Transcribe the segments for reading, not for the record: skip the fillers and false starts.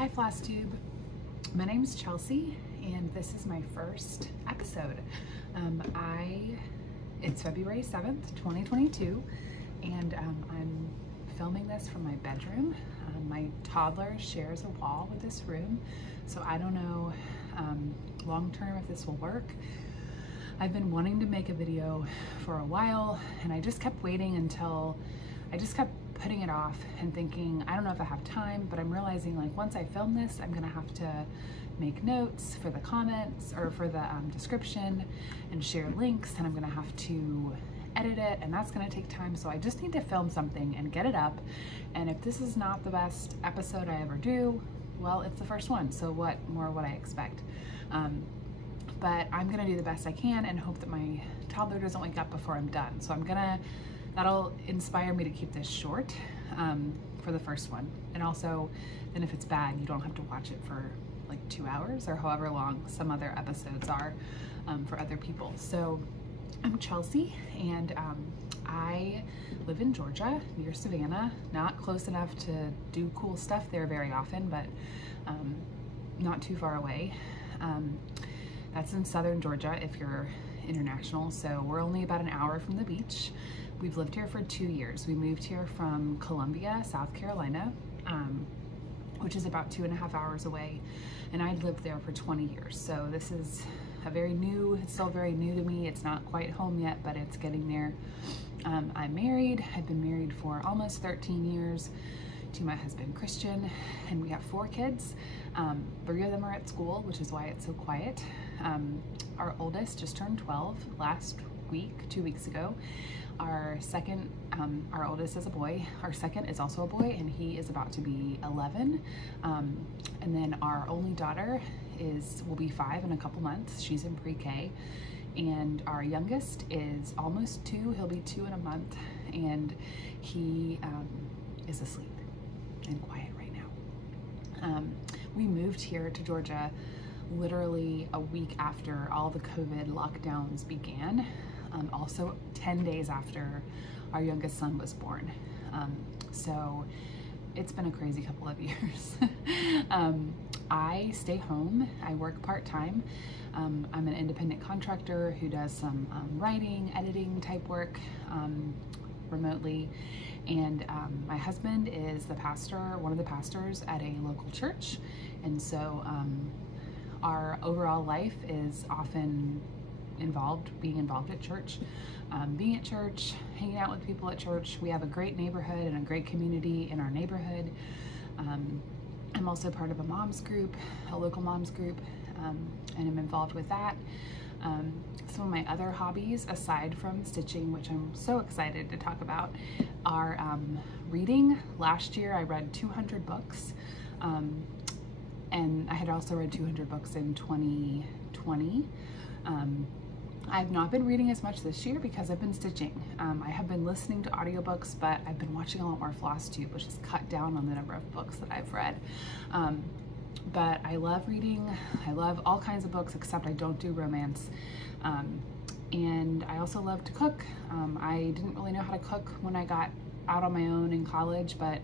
Hi Flosstube, my name's Chelsea and this is my first episode. It's February 7th, 2022 and I'm filming this from my bedroom. My toddler shares a wall with this room, so I don't know long term if this will work. I've been wanting to make a video for a while and I just kept waiting until I just kept putting it off and thinking, I don't know if I have time, but I'm realizing like once I film this, I'm gonna have to make notes for the comments or for the description and share links, and I'm gonna have to edit it, and that's gonna take time. So I just need to film something and get it up. And if this is not the best episode I ever do, well, it's the first one, so what more would I expect? But I'm gonna do the best I can and hope that my toddler doesn't wake up before I'm done. So that'll inspire me to keep this short for the first one. And also, then if it's bad, you don't have to watch it for like 2 hours or however long some other episodes are for other people. So I'm Chelsea and I live in Georgia, near Savannah, not close enough to do cool stuff there very often, but not too far away. That's in southern Georgia if you're international, so we're only about an hour from the beach. We've lived here for 2 years. We moved here from Columbia, South Carolina, which is about 2.5 hours away, and I'd lived there for 20 years. So this is it's still very new to me. It's not quite home yet, but it's getting there. I'm married. I've been married for almost 13 years to my husband, Christian, and we have 4 kids. 3 of them are at school, which is why it's so quiet. Our oldest just turned 12 last week, 2 weeks ago. Our oldest is a boy. Our second is also a boy, and he is about to be 11. And then our only daughter will be 5 in a couple months. She's in pre-K. And our youngest is almost 2. He'll be 2 in a month, and he is asleep and quiet right now. We moved here to Georgia literally a week after all the COVID lockdowns began. Also 10 days after our youngest son was born. So it's been a crazy couple of years. I stay home, I work part-time. I'm an independent contractor who does some writing, editing type work remotely. And my husband is one of the pastors at a local church. And so our overall life is often being involved at church, being at church, hanging out with people at church. We have a great neighborhood and a great community in our neighborhood. I'm also part of a mom's group, a local mom's group, and I'm involved with that. Some of my other hobbies, aside from stitching, which I'm so excited to talk about, are reading. Last year I read 200 books, and I had also read 200 books in 2020. I've not been reading as much this year because I've been stitching. I have been listening to audiobooks, but I've been watching a lot more Flosstube, which has cut down on the number of books that I've read. But I love reading. I love all kinds of books, except I don't do romance. And I also love to cook. I didn't really know how to cook when I got out on my own in college, but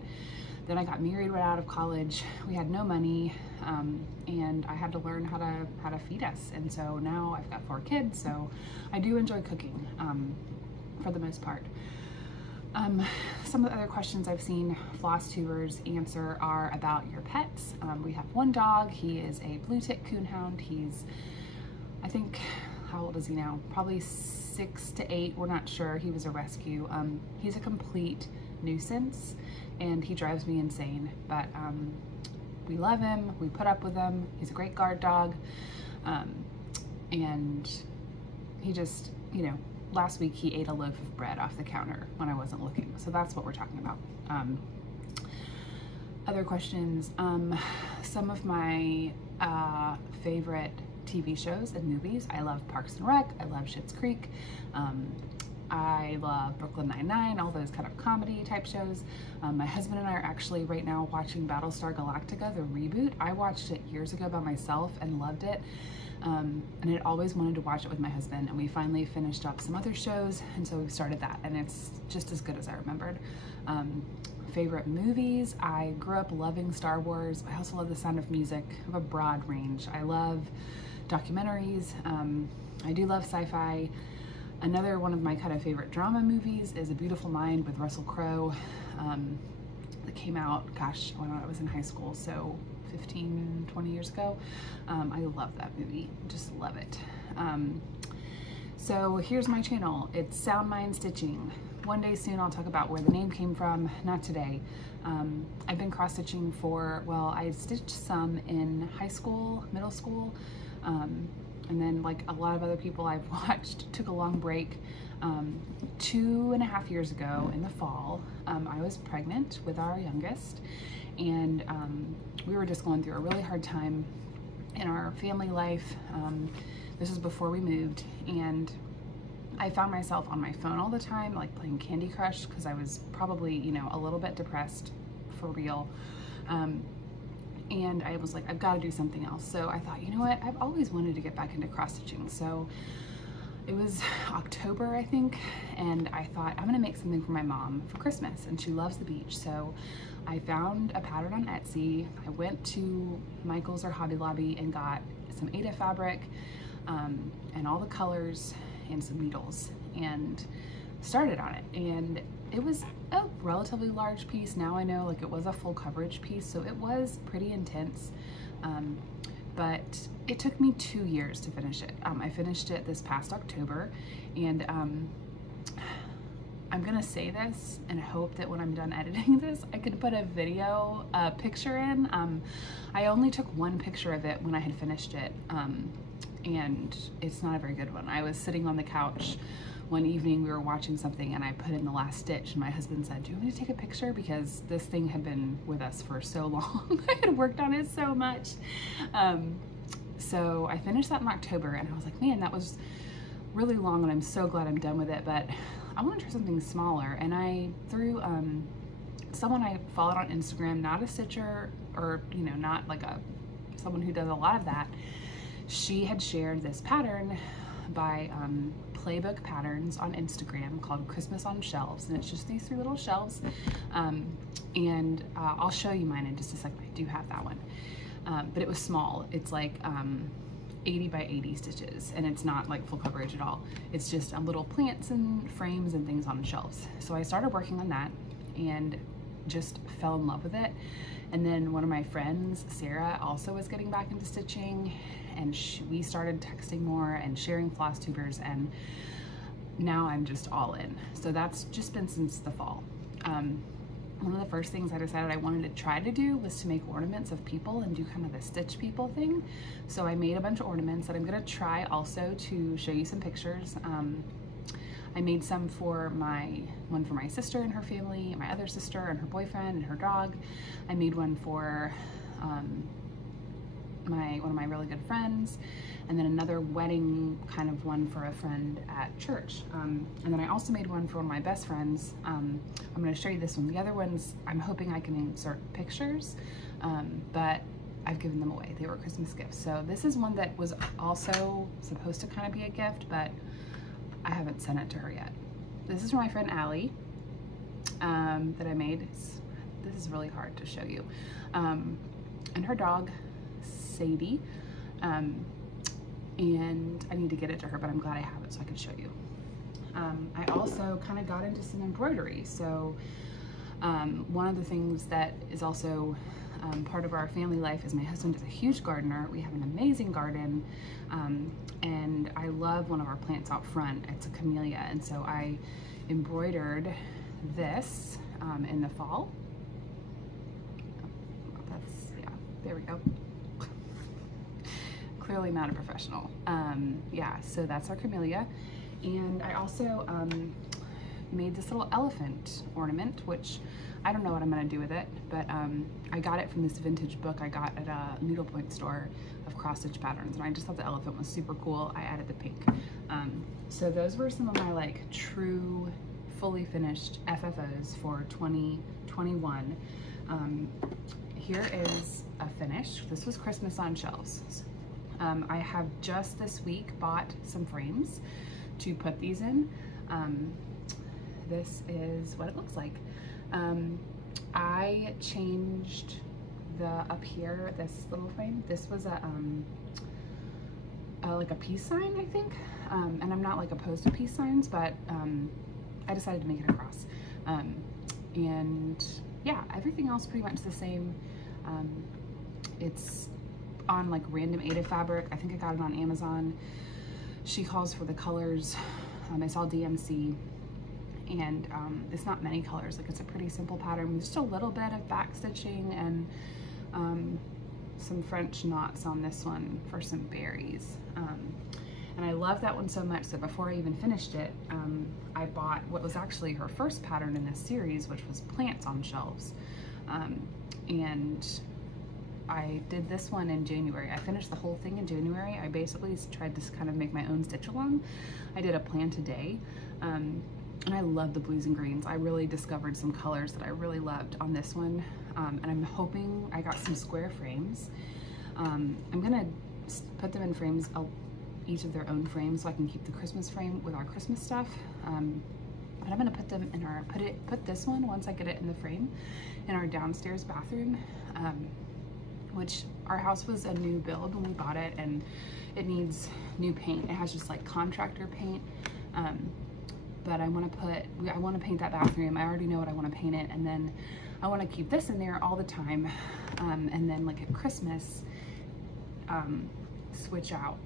then I got married right out of college. We had no money, and I had to learn how to feed us. And so now I've got 4 kids, so I do enjoy cooking for the most part. Some of the other questions I've seen Flosstubers answer are about your pets. We have 1 dog. He is a blue tick coonhound. He's, I think, how old is he now? Probably 6 to 8. We're not sure. He was a rescue. He's a complete nuisance and he drives me insane, but we love him. We put up with him. He's a great guard dog. And he just, last week he ate a loaf of bread off the counter when I wasn't looking. So that's what we're talking about. Other questions. Some of my favorite TV shows and movies. I love Parks and Rec. I love Schitt's Creek. I love Brooklyn Nine-Nine, all those kind of comedy type shows. My husband and I are actually right now watching Battlestar Galactica, the reboot. I watched it years ago by myself and loved it. And I'd always wanted to watch it with my husband, and we finally finished up some other shows, and so we've started that, and it's just as good as I remembered. favorite movies. I grew up loving Star Wars. I also love The Sound of Music. I have a broad range. I love documentaries. I do love sci-fi. Another one of my kind of favorite drama movies is A Beautiful Mind with Russell Crowe. That came out, gosh, when I was in high school, so 15, 20 years ago. I love that movie, just love it. So here's my channel. It's Sound Mind Stitching. One day soon I'll talk about where the name came from, not today. I've been cross stitching for, well, I stitched some in high school, middle school, and then like a lot of other people I've watched, took a long break. 2.5 years ago in the fall, I was pregnant with our youngest, and we were just going through a really hard time in our family life. This was before we moved, and I found myself on my phone all the time, like playing Candy Crush, because I was probably, you know, a little bit depressed for real. And I was like, I've got to do something else. So I thought, you know what, I've always wanted to get back into cross stitching. So it was October, I think, and I thought I'm gonna make something for my mom for Christmas, and she loves the beach. So I found a pattern on Etsy. I went to Michael's or Hobby Lobby and got some Aida fabric, and all the colors and some needles, and started on it. And it was a relatively large piece. Now I know, like, it was a full coverage piece, so it was pretty intense. But it took me 2 years to finish it. I finished it this past October, and I'm gonna say this and hope that when I'm done editing this, I could put a video picture in. I only took one picture of it when I had finished it, and it's not a very good one. I was sitting on the couch one evening, we were watching something, and I put in the last stitch, and my husband said, do you want me to take a picture? Because this thing had been with us for so long. I had worked on it so much. So I finished that in October, and I was like, man, that was really long, and I'm so glad I'm done with it, but I want to try something smaller. And I threw someone I followed on Instagram, not a stitcher, or, you know, not like someone who does a lot of that. She had shared this pattern by Playbook Patterns on Instagram called Christmas on Shelves, and it's just these 3 little shelves. And I'll show you mine in just a second. I do have that one, but it was small. It's like 80 by 80 stitches, and it's not like full coverage at all. It's just little plants and frames and things on shelves. So I started working on that and just fell in love with it. And then one of my friends, Sarah, also was getting back into stitching, and we started texting more and sharing Flosstubers, and now I'm just all in. So that's just been since the fall. One of the first things I decided I wanted to try to do was to make ornaments of people and do kind of the stitch people thing. So I made a bunch of ornaments that I'm gonna try also to show you some pictures. I made some for one for my sister and her family, my other sister and her boyfriend and her dog. I made one for one of my really good friends, and then another wedding kind of one for a friend at church. And then I also made one for one of my best friends. I'm going to show you this one. The other ones, I'm hoping I can insert pictures, but I've given them away. They were Christmas gifts. So this is one that was also supposed to kind of be a gift, but I haven't sent it to her yet. This is from my friend Allie, that I made. This is really hard to show you. And her dog, Sadie, and I need to get it to her, but I'm glad I have it so I can show you. I also kind of got into some embroidery. So one of the things that is also part of our family life is my husband is a huge gardener. We have an amazing garden, and I love one of our plants out front. It's a camellia, and so I embroidered this in the fall. Yeah, there we go. Clearly not a professional. Yeah, so that's our camellia. And I also made this little elephant ornament, which I don't know what I'm gonna do with it, but I got it from this vintage book I got at a needlepoint store of cross stitch patterns, and I just thought the elephant was super cool. I added the pink. So those were some of my like true, fully finished FFOs for 2021. Here is a finish. This was Christmas on Shelves. I have just this week bought some frames to put these in. This is what it looks like. I changed the up here, this little frame. This was a like a peace sign, I think. And I'm not like opposed to peace signs, but I decided to make it a cross. And yeah, everything else pretty much the same. It's on like random Aida fabric. I think I got it on Amazon. She calls for the colors. It's all DMC, and it's not many colors. Like, it's a pretty simple pattern. There's just a little bit of back stitching and some French knots on this one for some berries. And I love that one so much that before I even finished it, I bought what was actually her first pattern in this series, which was plants on shelves. And I did this one in January. I finished the whole thing in January. I basically tried to kind of make my own stitch along. I did a plant a day. And I love the blues and greens. I really discovered some colors that I really loved on this one. And I'm hoping I got some square frames. I'm gonna put them in frames, each of their own frames, so I can keep the Christmas frame with our Christmas stuff. But I'm gonna put them in our, put this one, once I get it in the frame, in our downstairs bathroom, which our house was a new build when we bought it, and it needs new paint. It has just like contractor paint. But I want to paint that bathroom. I already know what I want to paint it, and then I want to keep this in there all the time, and then like at Christmas, switch out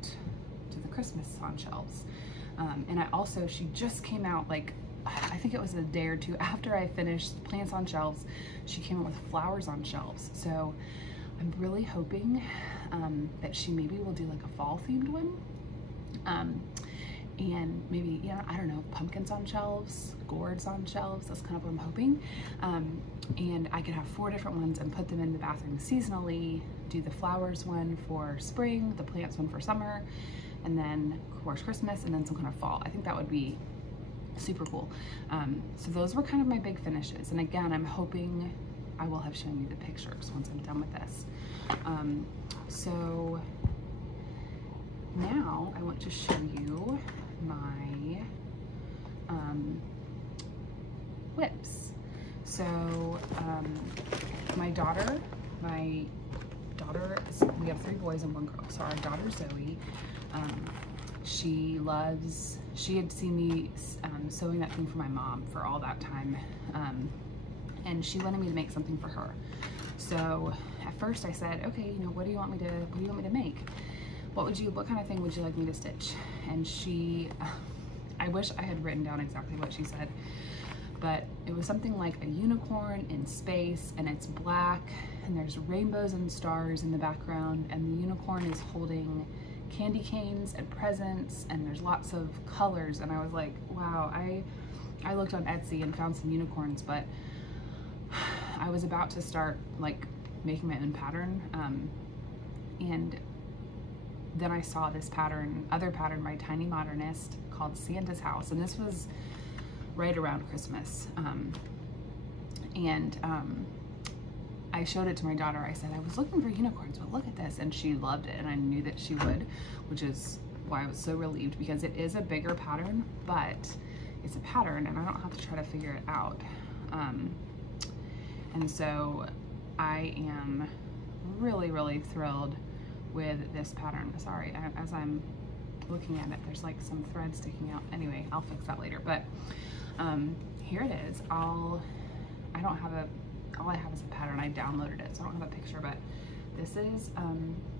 to the Christmas on shelves. And I also, she just came out, like, I think it was a day or two after I finished plants on shelves, she came out with flowers on shelves. So I'm really hoping that she maybe will do like a fall themed one. And maybe, yeah, I don't know, pumpkins on shelves, gourds on shelves. That's kind of what I'm hoping. And I could have 4 different ones and put them in the bathroom seasonally, do the flowers one for spring, the plants one for summer, and then of course Christmas, and then some kind of fall. I think that would be super cool. So those were kind of my big finishes. And again, I'm hoping I will have shown you the pictures once I'm done with this. So now I want to show you my whips. So my daughter, we have 3 boys and 1 girl. So our daughter Zoe, she had seen me sewing that thing for my mom for all that time, and she wanted me to make something for her. So at first I said, okay, you know, what do you want me to make? What kind of thing would you like me to stitch? And she, I wish I had written down exactly what she said, but it was something like a unicorn in space, and it's black, and there's rainbows and stars in the background, and the unicorn is holding candy canes and presents, and there's lots of colors. And I was like, wow, I looked on Etsy and found some unicorns, but I was about to start like making my own pattern, and then I saw this other pattern by Tiny Modernist called Santa's House, and this was right around Christmas. I showed it to my daughter. I said, I was looking for unicorns, but look at this, and she loved it, and I knew that she would, which is why I was so relieved, because it is a bigger pattern, but it's a pattern, and I don't have to try to figure it out. And so I am really, really thrilled with this pattern. Sorry, as I'm looking at it, there's like some thread sticking out. Anyway, I'll fix that later. But here it is. All I have is a pattern. I downloaded it, so I don't have a picture, but this is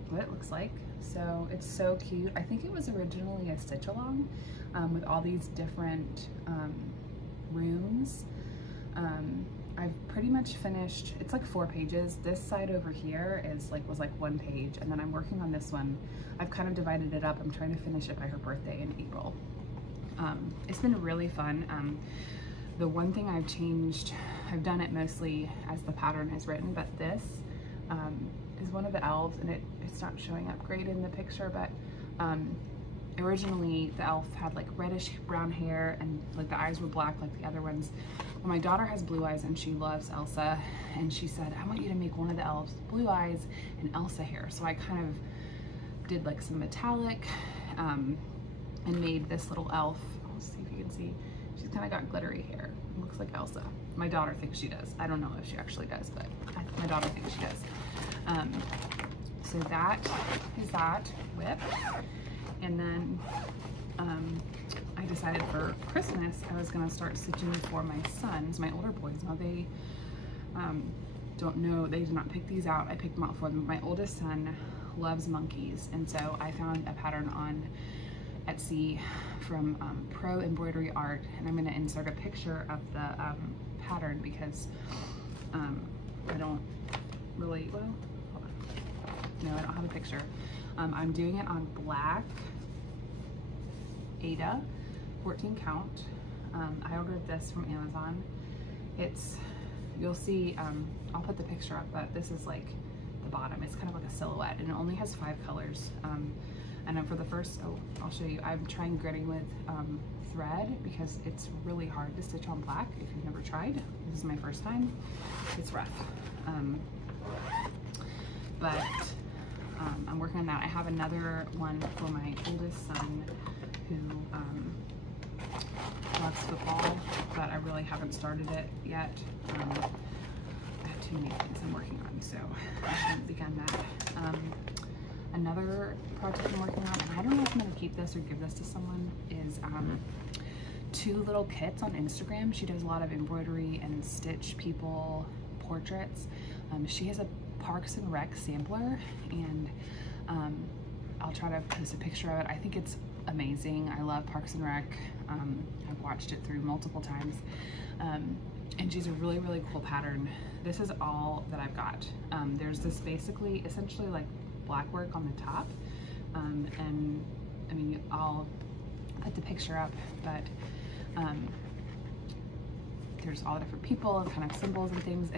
what it looks like. So it's so cute. I think it was originally a stitch along with all these different rooms. I've pretty much finished, it's like 4 pages. This side over here was like 1 page, and then I'm working on this one. I've kind of divided it up. I'm trying to finish it by her birthday in April. It's been really fun. The one thing I've changed, I've done it mostly as the pattern is written, but this is one of the elves, and it's not showing up great in the picture, but originally the elf had like reddish brown hair, and like the eyes were black like the other ones. Well, my daughter has blue eyes, and she loves Elsa, and she said, I want you to make one of the elves blue eyes and Elsa hair. So I kind of did like some metallic and made this little elf. I'll see if you can see. She's kind of got glittery hair. It looks like Elsa. My daughter thinks she does. I don't know if she actually does, but my daughter thinks she does. So that is that whip. And then I decided for Christmas I was gonna start stitching for my sons, my older boys. Now they don't know, they did not pick these out. I picked them out for them. My oldest son loves monkeys, and so I found a pattern on Etsy from Pro Embroidery Art, and I'm gonna insert a picture of the pattern because I don't really, well, hold on. No, I don't have a picture. I'm doing it on black Ada 14 count. I ordered this from Amazon. It's, you'll see, I'll put the picture up, but this is like the bottom. It's kind of like a silhouette, and it only has 5 colors. And then for the first, oh, I'll show you. I'm trying gridding with thread because it's really hard to stitch on black if you've never tried. This is my first time. It's rough. But I'm working on that. I have another one for my oldest son who loves football, but I really haven't started it yet. I have too many things I'm working on, so I haven't begun that. Another project I'm working on, and I don't know if I'm gonna keep this or give this to someone, is 2 little kits on Instagram. She does a lot of embroidery and stitch people portraits. She has a Parks and Rec sampler, and I'll try to post a picture of it. I think it's amazing. I love Parks and Rec. I've watched it through multiple times. And she's a really, really cool pattern. This is all that I've got. There's this basically, essentially like black work on the top. And I mean, I'll put the picture up, but there's all the different people and kind of symbols and things.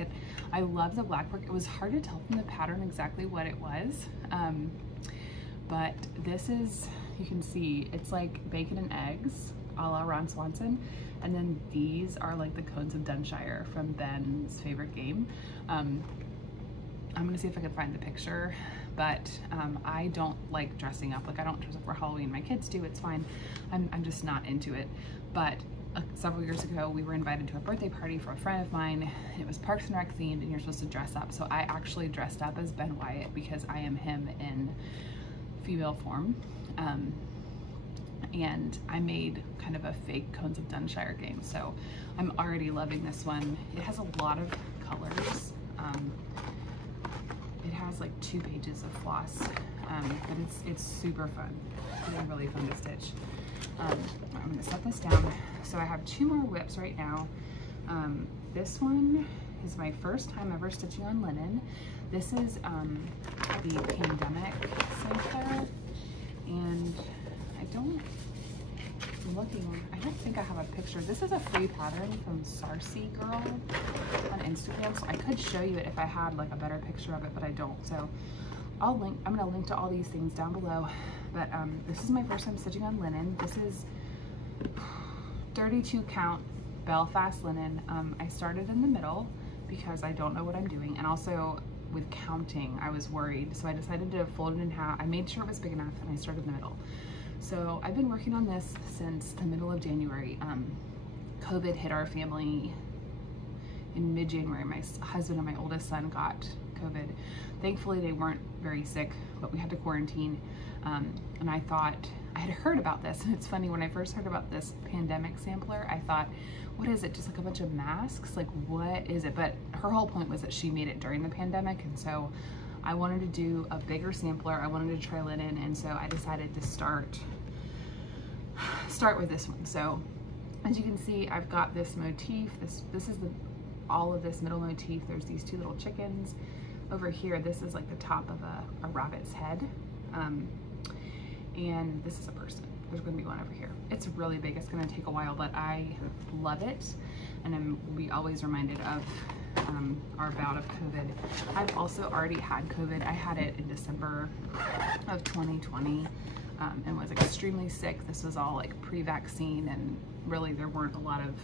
I love the black work. It was hard to tell from the pattern exactly what it was. But this is, you can see, it's like bacon and eggs a la Ron Swanson. And then these are like the cones of Dunshire from Ben's favorite game. I'm gonna see if I can find the picture, but I don't like dressing up. Like, I don't dress up for Halloween. My kids do, it's fine. I'm just not into it. But several years ago, we were invited to a birthday party for a friend of mine. It was Parks and Rec themed, and you're supposed to dress up. So I actually dressed up as Ben Wyatt because I am him in female form. And I made kind of a fake Cones of Dunshire game. So I'm already loving this one. It has a lot of colors. It has like 2 pages of floss, but it's super fun. Really, really fun to stitch. I'm gonna set this down. So I have 2 more whips right now. This one is my first time ever stitching on linen. This is the pandemic sampler, and I don't think I have a picture. This is a free pattern from Sarcy Girl on Instagram, so I could show you it if I had like a better picture of it, but I don't. So I'm gonna link to all these things down below. But this is my first time stitching on linen. This is 32 count Belfast linen. I started in the middle because I don't know what I'm doing, and also with counting I was worried, so I decided to fold it in half. I made sure it was big enough, and I started in the middle. So I've been working on this since the middle of January. COVID hit our family in mid-January. My husband and my oldest son got COVID. Thankfully they weren't very sick, but we had to quarantine. And I thought, I had heard about this, and it's funny, when I first heard about this pandemic sampler, I thought, what is it, just like a bunch of masks? Like, what is it? But her whole point was that she made it during the pandemic, and so I wanted to do a bigger sampler. I wanted to try linen, and so I decided to start with this one. So as you can see, I've got this motif. This is all of this middle motif. There's these 2 little chickens. Over here, this is like the top of a rabbit's head. And this is a person. There's gonna be one over here. It's really big. It's gonna take a while, but I love it. And we always reminded of our bout of COVID. I've also already had COVID. I had it in December of 2020 and was extremely sick. This was all like pre-vaccine, and really there weren't a lot of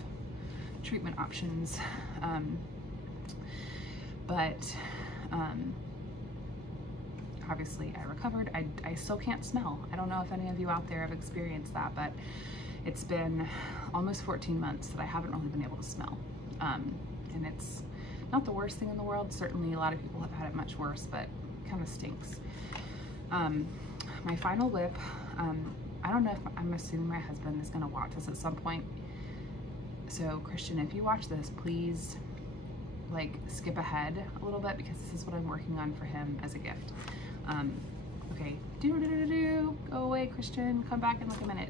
treatment options. But obviously I recovered. I still can't smell. I don't know if any of you out there have experienced that, but It's been almost 14 months that I haven't really been able to smell. And it's not the worst thing in the world. Certainly a lot of people have had it much worse, but it kind of stinks. My final whip, I don't know if, I'm assuming my husband is gonna watch this at some point. So Christian, if you watch this, please like skip ahead a little bit because this is what I'm working on for him as a gift. Okay, go away, Christian, come back in like a minute.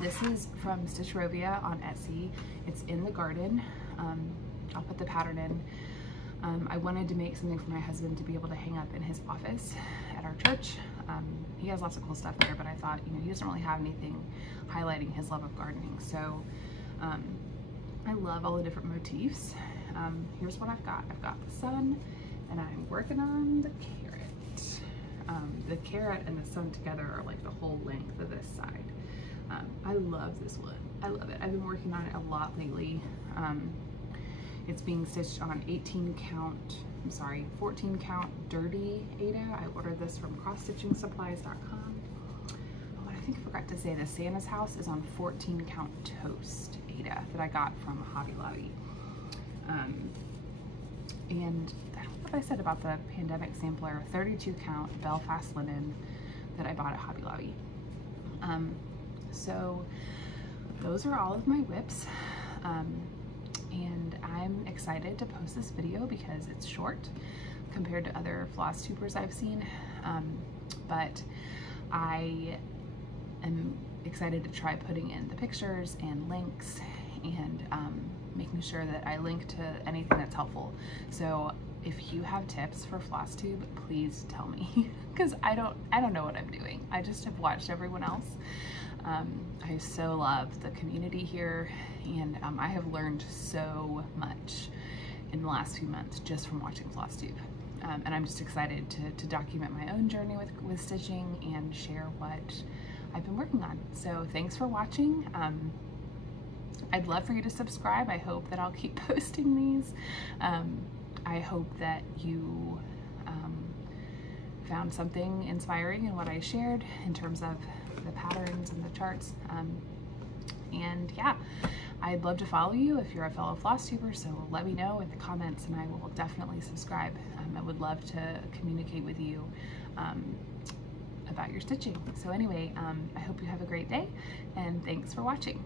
This is from Stitchrovia on Etsy. It's in the garden. I'll put the pattern in. I wanted to make something for my husband to be able to hang up in his office at our church. He has lots of cool stuff there, but I thought, you know, he doesn't really have anything highlighting his love of gardening. So I love all the different motifs. Here's what I've got. I've got the sun, and I'm working on the carrot. The carrot and the sun together are like the whole length of this side. I love this one. I love it. I've been working on it a lot lately. It's being stitched on 14 count dirty Aida. I ordered this from crossstitchingsupplies.com. Oh, I think I forgot to say the Santa's house is on 14 count toast Aida that I got from Hobby Lobby. And I don't know what I said about the pandemic sampler, 32 count Belfast linen that I bought at Hobby Lobby. So those are all of my whips. And I'm excited to post this video because it's short compared to other Flosstubers I've seen. But I am excited to try putting in the pictures and links and making sure that I link to anything that's helpful. So if you have tips for Flosstube, please tell me because I don't know what I'm doing. I just have watched everyone else. I so love the community here, and I have learned so much in the last few months just from watching Flosstube. And I'm just excited to document my own journey with stitching and share what I've been working on. So thanks for watching. I'd love for you to subscribe. I hope that I'll keep posting these. I hope that you found something inspiring in what I shared in terms of the patterns and the charts. And yeah, I'd love to follow you if you're a fellow Flosstuber, so let me know in the comments and I will definitely subscribe. I would love to communicate with you about your stitching. So anyway, I hope you have a great day and thanks for watching.